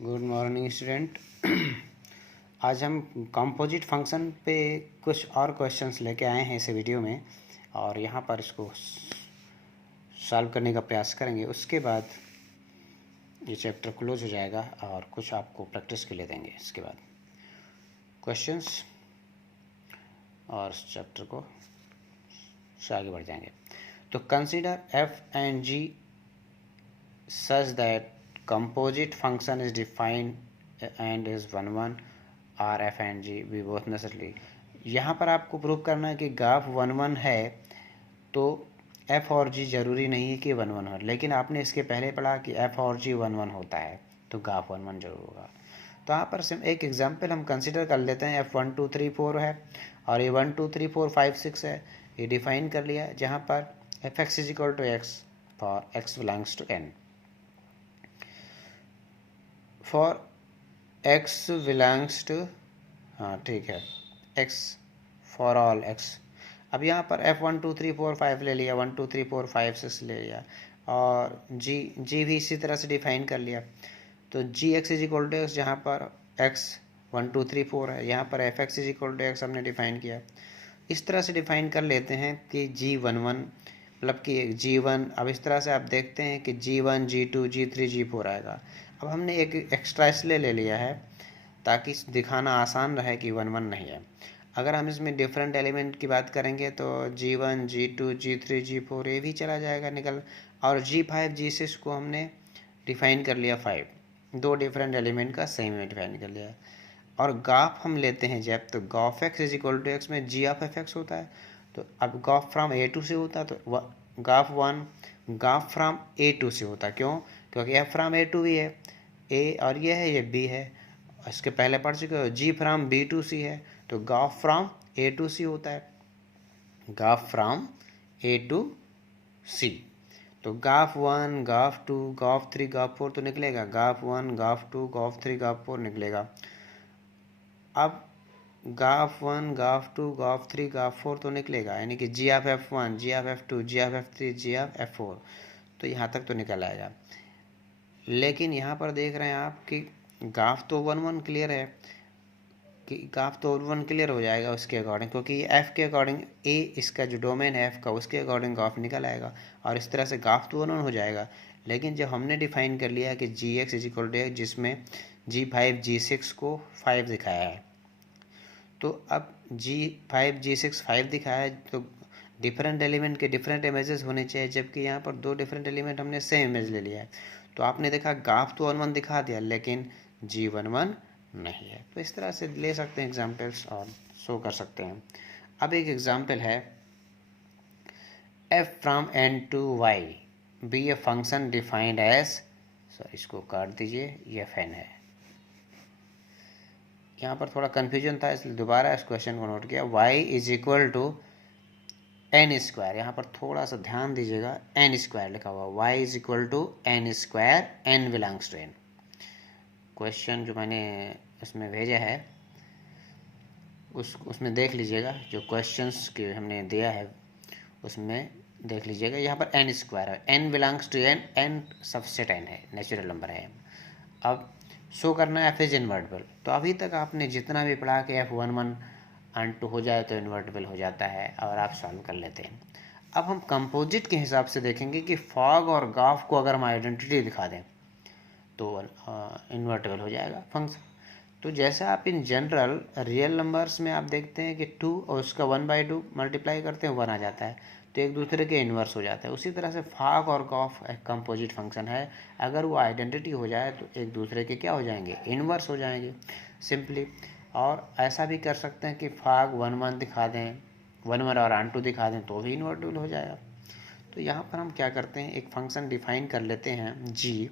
Good morning student. आज हम composite function पे कुछ और क्वेश्चंस लेके आए हैं इस वीडियो में, और यहाँ पर इसको सॉल्व करने का प्रयास करेंगे। उसके बाद ये चैप्टर क्लोज हो जाएगा और कुछ आपको प्रैक्टिस के लिए देंगे। इसके बाद क्वेश्चंस और चैप्टर को से आगे बढ़ जाएंगे। तो consider F and G such that composite function is defined and is 1 1 or f and g be both necessarily। यहाँ पर आपको प्रूव करना है कि ग्राफ 1 1 है तो f और g जरूरी नहीं है कि 1 1 हो, लेकिन आपने इसके पहले पढ़ा कि f और g 1 1 होता है तो ग्राफ 1 1 जरूर होगा। तो यहाँ पर एक एग्जाम्पल हम कंसिडर कर लेते हैं। f 1 2 3 4 है और ये 1 2 3 4 5 6 है, ये डिफाइन कर लिया है, जहाँ पर F X is equal to X for X belongs to n। For x belongs to, हाँ ठीक है, x फॉर ऑल x। अब यहाँ पर f 1 2 3 4 5 ले लिया, 1 2 3 4 5 6 ले लिया, और g भी इसी तरह से डिफाइन कर लिया। तो g x is equal to x, जहाँ पर x 1 2 3 4 है, यहाँ पर F X is equal to X हमने डिफाइन किया। इस तरह से डिफाइन कर लेते हैं कि g1 1 मतलब कि g1। अब इस तरह से आप देखते हैं कि g1 g2 g3 g4 आएगा। अब हमने एक एक्स्ट्रा इसलिए ले लिया है ताकि दिखाना आसान रहे कि 1 1 नहीं है। अगर हम इसमें डिफरेंट एलिमेंट की बात करेंगे तो g1 g2 g3 g4 ये भी चला जाएगा निकल, और g5 g6 को हमने डिफाइन कर लिया 5, दो डिफरेंट एलिमेंट का सेम में डिफाइन कर लिया। और ग्राफ हम लेते हैं जब, तो graph X is equal to X में जी ऑफ एफ एक्स होता है। तो अब ग्राफ फ्रॉम ए टू से होता है, तो graph 1 graph from A to से होता है। क्यों? क्योंकि एफ फ्रॉम ए टू भी है, ए और ये है, ये बी है। इसके पहले पढ़ चुके हो, जी फ्रॉम बी टू सी है, तो ग्राफ फ्रॉम ए टू सी होता है, ग्राफ फ्रॉम ए टू सी। तो ग्राफ 1 ग्राफ 2 ग्राफ 3 ग्राफ 4 तो निकलेगा, ग्राफ 1 ग्राफ 2 ग्राफ 3 ग्राफ 4 निकलेगा। अब ग्राफ 1 ग्राफ 2 ग्राफ 3 ग्राफ 4 तो निकलेगा, यानी कि g of f1 g of f2 g of f3 g of f4, तो यहाँ तक तो निकल आएगा। लेकिन यहाँ पर देख रहे हैं आप कि ग्राफ तो 1 1 क्लियर है, कि ग्राफ तो 1 1 क्लियर हो जाएगा उसके अकॉर्डिंग, क्योंकि एफ़ के अकॉर्डिंग ए इसका जो डोमेन है एफ़ का, उसके अकॉर्डिंग ग्राफ निकल आएगा, और इस तरह से ग्राफ तो 1 1 हो जाएगा। लेकिन जब हमने डिफाइन कर लिया कि g x is equal to x, जिसमें g5 g6 को 5 दिखाया है, तो अब g5 g6 5 दिखाया है, तो डिफरेंट एलिमेंट के डिफरेंट इमेजेस होने चाहिए, जबकि यहाँ पर दो डिफरेंट एलिमेंट हमने सेम इमेज ले लिया है। तो आपने देखा ग्राफ तो 1 1 दिखा दिया, लेकिन g1 1 नहीं है। तो इस तरह से ले सकते हैं एग्जाम्पल्स और शो कर सकते हैं। अब एक एग्जाम्पल है, f from n to y be a function defined as, sorry इसको काट दीजिए, ये fn है। यहाँ पर थोड़ा कन्फ्यूजन था, इसलिए दोबारा इस क्वेश्चन को नोट किया। y is equal to N square, यहाँ पर थोड़ा सा ध्यान दीजिएगा, एन स्क्वायर लिखा हुआ, y is equal to N square, N belongs to N. Question जो मैंने इसमें भेजा है उसमें देख लीजिएगा, जो क्वेश्चंस के हमने दिया है उसमें देख लीजिएगा। यहाँ पर एन स्क्वायर है, N belongs to N, N subset N है, नेचुरल नंबर है। अब शो करना है एफ इज इन्वर्टिबल। तो अभी तक आपने जितना भी पढ़ा कि एफ 1 1 एंड 2 हो जाए तो इन्वर्टिबल हो जाता है, और आप सॉल्व कर लेते हैं। अब हम कंपोजिट के हिसाब से देखेंगे कि फॉग और ग्राफ को अगर हम आइडेंटिटी दिखा दें तो इन्वर्टिबल हो जाएगा फंक्शन। तो जैसे आप इन जनरल रियल नंबर्स में आप देखते हैं कि 2 और उसका 1/2 मल्टीप्लाई करते हैं 1 आ जाता है, तो एक दूसरे के इन्वर्स हो जाता है। उसी तरह से फॉग और ग्राफ एक कंपोजिट फंक्शन है, अगर वो आइडेंटिटी हो जाए तो एक दूसरे के क्या हो जाएंगे, इन्वर्स हो जाएंगे सिंपली। और ऐसा भी कर सकते हैं कि फॉग 1 1 दिखा दें, 1 1 और 2 दिखा दें तो भी इन्वर्टिबल हो जाएगा। तो यहाँ पर हम क्या करते हैं, एक फंक्शन डिफाइन कर लेते हैं g,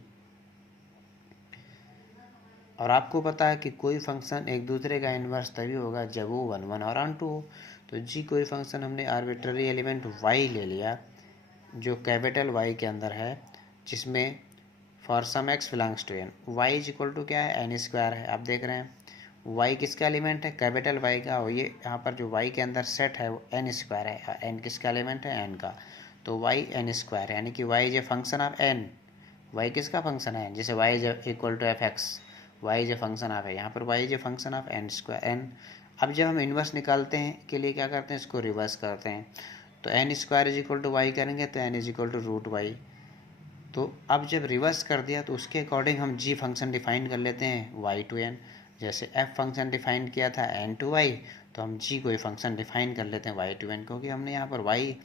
और आपको पता है कि कोई फंक्शन एक दूसरे का इन्वर्स तभी होगा जब वो 1 1 और 2 हो। तो जी कोई फंक्शन हमने आर्बिट्ररी एलिमेंट y ले लिया, जो कैपिटल Y के अंदर है, जिसमें for some x belongs to n, y is equal to क्या है, एन स्क्वायर है। आप देख रहे हैं y किसका एलिमेंट है, कैपिटल Y का, और ये यहाँ पर जो y के अंदर सेट है वो n स्क्वायर है, n किसका एलिमेंट है, n का। तो y n स्क्वायर, यानी कि y is a function of n, y किसका फंक्शन है, जैसे y is equal to F X, Y is a function of है, यहाँ पर Y is a function of N square N. अब जब हम इन्वर्स निकालते हैं के लिए क्या करते हैं, इसको रिवर्स करते हैं। तो N square is equal to Y करेंगे तो N is equal to root Y. तो अब जब रिवर्स कर दिया तो उसके अकॉर्डिंग हम जी फंक्शन डिफाइन कर लेते हैं वाई टू एन। जैसे एफ फंक्शन डिफाइन किया था एन टू वाई, तो हम जी कोई फंक्शन डिफाइन कर लेते हैं वाई टू एन, क्योंकि हमने यहाँ पर Y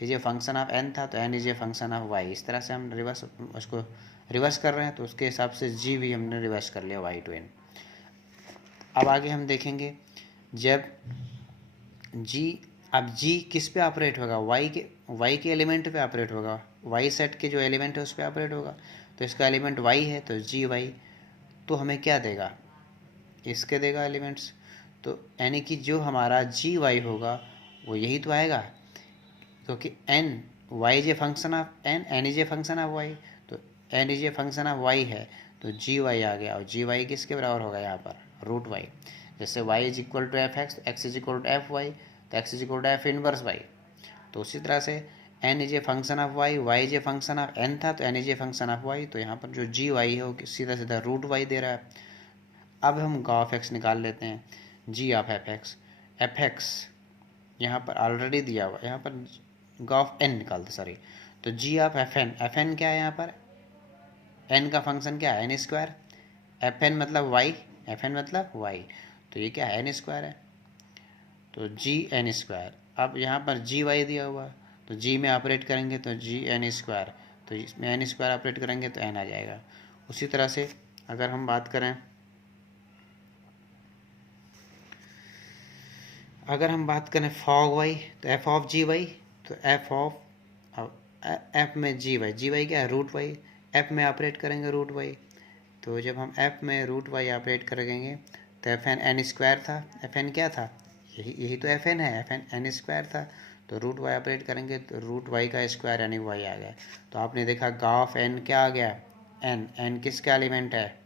is a function of N था तो N is a function of Y. इस तरह से हम रिवर्स उसको रिवर्स कर रहे हैं, तो उसके हिसाब से जी भी हमने रिवर्स कर लिया वाई टू एन। अब आगे हम देखेंगे जब जी, अब जी किस पे ऑपरेट होगा, वाई के एलिमेंट पे ऑपरेट होगा, वाई सेट के जो एलिमेंट है उस पर ऑपरेट होगा। तो इसका एलिमेंट वाई है तो जी वाई, तो हमें क्या देगा, इसके देगा एलिमेंट्स। तो यानी कि जो हमारा जी वाई होगा वो यही तो आएगा, क्योंकि n y is a function of n, n is a function of y, तो N is a function of y है तो जी वाई आ गया। और जी वाई किसके बराबर होगा यहाँ पर, रूट वाई। जैसे y is equal to F x, x is equal to f y, तो x is equal to f inverse y. तो उसी तरह से n is a function of y, y is a function of N था तो N is a function of y, तो यहाँ पर जो जी वाई है वो सीधा सीधा रूट वाई दे रहा है। अब हम गा ऑफ एक्स निकाल लेते हैं, जी ऑफ एफ एक्स यहाँ पर ऑलरेडी दिया हुआ, यहाँ पर गा ऑफ एन निकालते सॉरी। तो जी ऑफ एफ एन क्या है, यहाँ पर एन का फंक्शन क्या है एन स्क्वायर, एफ एन मतलब वाई, एफ एन मतलब वाई, तो ये क्या है एन स्क्वायर है, तो जी एन स्क्वायर। अब यहाँ पर जी वाई दिया हुआ तो जी में ऑपरेट करेंगे तो जी एन स्क्वायर, तो इसमें एन स्क्वायर ऑपरेट करेंगे तो एन आ जाएगा। उसी तरह से अगर हम बात करें, अगर हम बात करें फॉग वाई तो एफ ऑफ जी वाई, तो एफ ऑफ एफ में जी वाई क्या है रूट वाई, एफ में ऑपरेट करेंगे रूट वाई। तो जब हम एफ में रूट वाई ऑपरेट करेंगे तो एफ एन एन स्क्वायर था, एफ एन क्या था, यही तो एफ एन है, एफ एन एन स्क्वायर था, तो रूट वाई ऑपरेट करेंगे तो रूट वाई का स्क्वायर यानी वाई आ गया। तो आपने देखा गा ऑफ एन क्या आ गया, एन, एन किसका एलिमेंट है,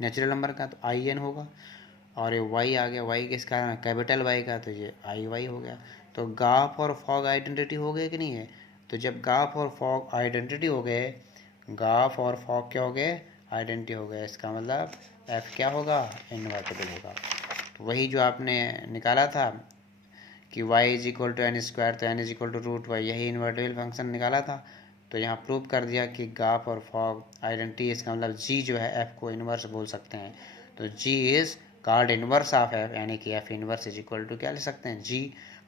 नेचुरल नंबर का, तो आई एन होगा। और ये वाई आ गया, वाई किसका है, कैपिटल वाई का, तो ये आई वाई हो गया। तो गाफ और फॉग आइडेंटिटी हो गए कि नहीं है, तो जब गाफ और फॉग आइडेंटिटी हो गए, गाफ और फॉग क्या हो गए, आइडेंटिटी हो गए, इसका मतलब एफ क्या होगा, इन्वर्टिबल होगा। तो वही जो आपने निकाला था कि y is equal to N square तो N is equal to root y, यही इन्वर्टिबल फंक्शन निकाला था। तो यहाँ प्रूव कर दिया कि गाफ और फॉग आइडेंटिटी, इसका मतलब g जो है f को इन्वर्स बोल सकते हैं। तो g is called inverse of f, यानी कि f inverse is equal to क्या ले सकते हैं g,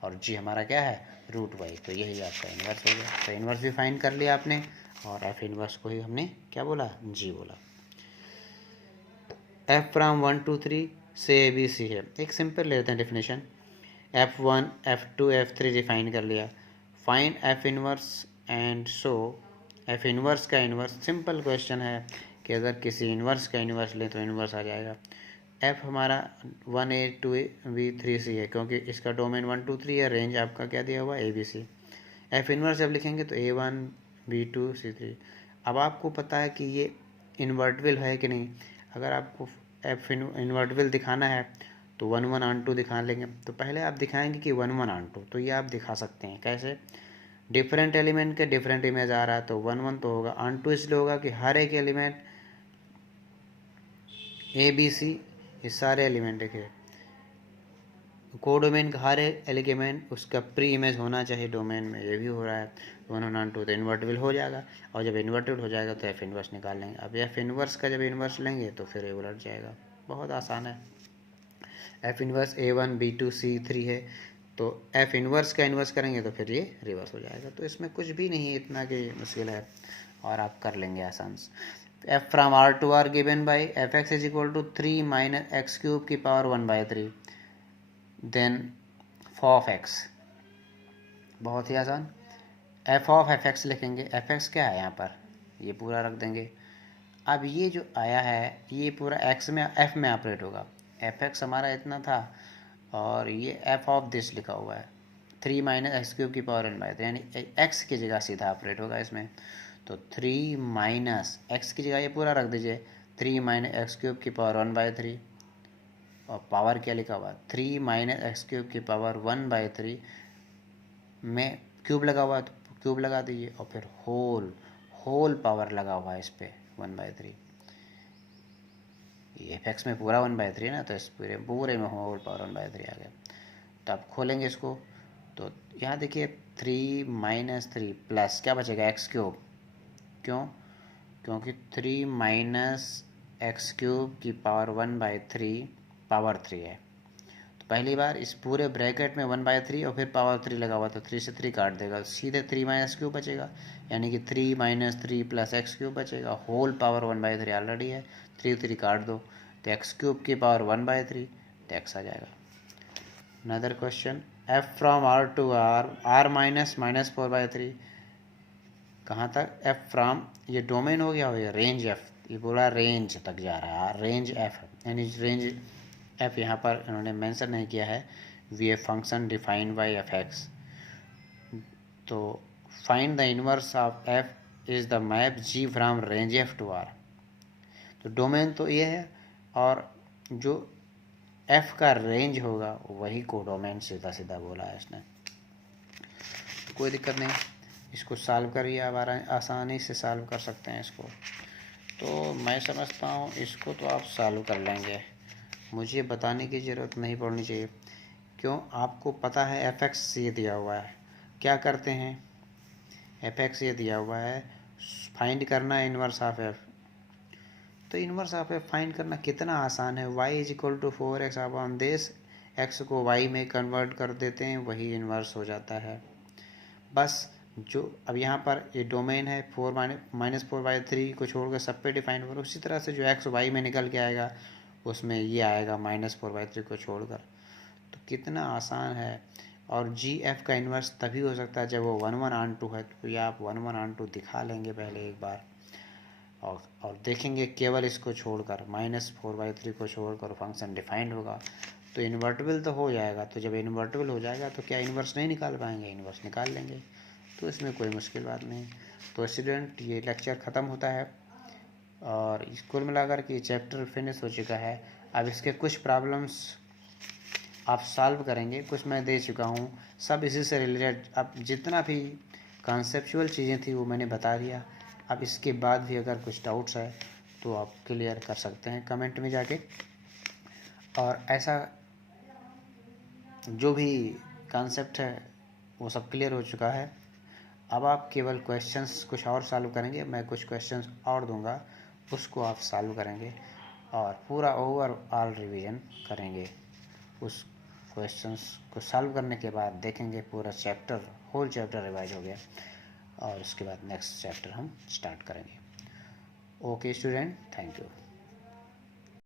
और g हमारा क्या है रूट वाई, तो यही आपका इन्वर्स हो गया। तो इन्वर्स भी फाइंड कर लिया आपने, और f इन्वर्स को ही हमने क्या बोला, g बोला। f फ्राम 1 to 3 से ABC है, एक सिंपल लेते हैं definition, F1 F2 F3 define कर लिया, find F inverse and show F inverse का इनवर्स। सिंपल क्वेश्चन है कि अगर किसी इनवर्स का इनवर्स लें तो इनवर्स आ जाएगा। F हमारा 1A 2A B 3C है, क्योंकि इसका डोमेन 1 2 3 है, रेंज आपका क्या दिया हुआ ABC। F इनवर्स जब लिखेंगे तो A1 B2 C3। अब आपको पता है कि ये इन्वर्टिबल है कि नहीं, अगर आपको F इन्वर्टिबल दिखाना है तो 1 1 ऑन 2 दिखा लेंगे। तो पहले आप दिखाएंगे कि 1 1 ऑन 2, तो ये आप दिखा सकते हैं कैसे, डिफरेंट एलिमेंट के डिफरेंट इमेज आ रहा है तो 1 1 तो होगा, ऑन 2 इसलिए होगा कि हर एक एलिमेंट ABC, ये सारे एलिमेंट देखिए कोडोमेन का हर एक एलिमेंट उसका प्री इमेज होना चाहिए डोमेन में, ये भी हो रहा है। 1 1 ऑन 2 तो इन्वर्टिबल हो जाएगा, और जब इन्वर्टिबल हो जाएगा तो एफ इनवर्स निकाल लेंगे। अब एफ इनवर्स का जब इन्वर्स लेंगे तो फिर ये उलट जाएगा, बहुत आसान है। F inverse A1 B2 C3 है, तो एफ इनवर्स का इन्वर्स करेंगे तो फिर ये रिवर्स हो जाएगा। तो इसमें कुछ भी नहीं इतना कि मुश्किल है, और आप कर लेंगे आसान से। F from R to R given by F X is equal to 3 minus X cube की पावर 1/3, देन फॉफ एक्स, बहुत ही आसान। एफ ऑफ एफ एक्स लिखेंगे, एफ एक्स क्या है यहाँ पर, ये पूरा रख देंगे। अब ये जो आया है ये पूरा एक्स में एफ में ऑपरेट होगा, एफ एक्स हमारा इतना था और ये एफ ऑफ दिस लिखा हुआ है 3 माइनस एक्स क्यूब की पावर 1/3, यानी एक्स की जगह सीधा ऑपरेट होगा इसमें। तो 3 माइनस एक्स की जगह ये पूरा रख दीजिए 3 माइनस एक्स क्यूब की पावर 1/3, और पावर क्या लिखा हुआ 3 माइनस एक्स क्यूब की पावर 1/3 में क्यूब लगा हुआ है तो क्यूब लगा दीजिए, और फिर होल पावर लगा हुआ है इस पर 1/3। ये एफ एक्स में पूरा 1/3 ना, तो इस पूरे पूरे में होल पावर 1/3 आ गया। तो आप खोलेंगे इसको तो यहाँ देखिए 3 - 3 प्लस क्या बचेगा x³। क्यों? क्योंकि 3 - x³ की पावर 1/3 पावर 3 है। तो पहली बार इस पूरे ब्रैकेट में 1/3 और फिर पावर 3 लगा हुआ, तो 3 से 3 काट देगा, सीधे 3 - x³ बचेगा, यानी कि 3 - 3 प्लस x³ बचेगा। होल पावर 1/3 ऑलरेडी है, 3 3 काट दो तो x³ की पावर 1/3, तो x आ जाएगा। Another question, f from r to r -4/3 कहाँ तक? f फ्रॉम, ये डोमेन हो गया, ये रेंज f, ये बोला रेंज तक जा रहा है, रेंज f यानी रेंज f यहाँ पर इन्होंने मेंशन नहीं किया है। We a function defined by f x, तो find the inverse of f is the map g from range f to r। तो डोमेन तो ये है और जो f का रेंज होगा वही को डोमेन सीधा सीधा बोला है इसने। कोई दिक्कत नहीं, इसको सॉल्व करिए, आप आसानी से सॉल्व कर सकते हैं इसको। तो मैं समझता हूँ इसको तो आप सॉल्व कर लेंगे, मुझे बताने की ज़रूरत नहीं पड़नी चाहिए। क्यों? आपको पता है एफ एक्स ये दिया हुआ है, क्या करते हैं, एफ एक्स ये दिया हुआ है, फाइंड करना है इन्वर्स ऑफ एफ। तो इन्वर्स ऑफ एफ फाइंड करना कितना आसान है, y = 4x upon this, x को y में कन्वर्ट कर देते हैं, वही इन्वर्स हो जाता है। बस जो अब यहाँ पर ये डोमेन है 4 - 4/3 को छोड़कर सब पे डिफाइन करो, उसी तरह से जो x y में निकल के आएगा उसमें ये आएगा -4/3 को छोड़कर। तो कितना आसान है। और जी एफ का इन्वर्स तभी हो सकता है जब वो 1/1 है, तो ये आप 1/2 दिखा लेंगे पहले एक बार, और देखेंगे केवल इसको छोड़कर -4/3 को छोड़कर फंक्शन डिफाइंड होगा तो इन्वर्टिबल तो हो जाएगा। तो जब इन्वर्टिबल हो जाएगा तो क्या इन्वर्स नहीं निकाल पाएंगे? इन्वर्स निकाल लेंगे, तो इसमें कोई मुश्किल बात नहीं। तो स्टूडेंट, ये लेक्चर ख़त्म होता है और कुल मिलाकर के चैप्टर फिनिश हो चुका है। अब इसके कुछ प्रॉब्लम्स आप सॉल्व करेंगे, कुछ मैं दे चुका हूँ, सब इसी से रिलेटेड। अब जितना भी कॉन्सेप्चुअल चीज़ें थी वो मैंने बता दिया। अब इसके बाद भी अगर कुछ डाउट्स है तो आप क्लियर कर सकते हैं कमेंट में जाके। और ऐसा जो भी कॉन्सेप्ट है वो सब क्लियर हो चुका है। अब आप केवल क्वेश्चंस कुछ और सॉल्व करेंगे, मैं कुछ क्वेश्चंस और दूंगा, उसको आप सॉल्व करेंगे और पूरा ओवरऑल रिवीजन करेंगे। उस क्वेश्चंस को सॉल्व करने के बाद देखेंगे पूरा चैप्टर, होल चैप्टर रिवाइज हो गया, और उसके बाद नेक्स्ट चैप्टर हम स्टार्ट करेंगे। Okay student, thank you.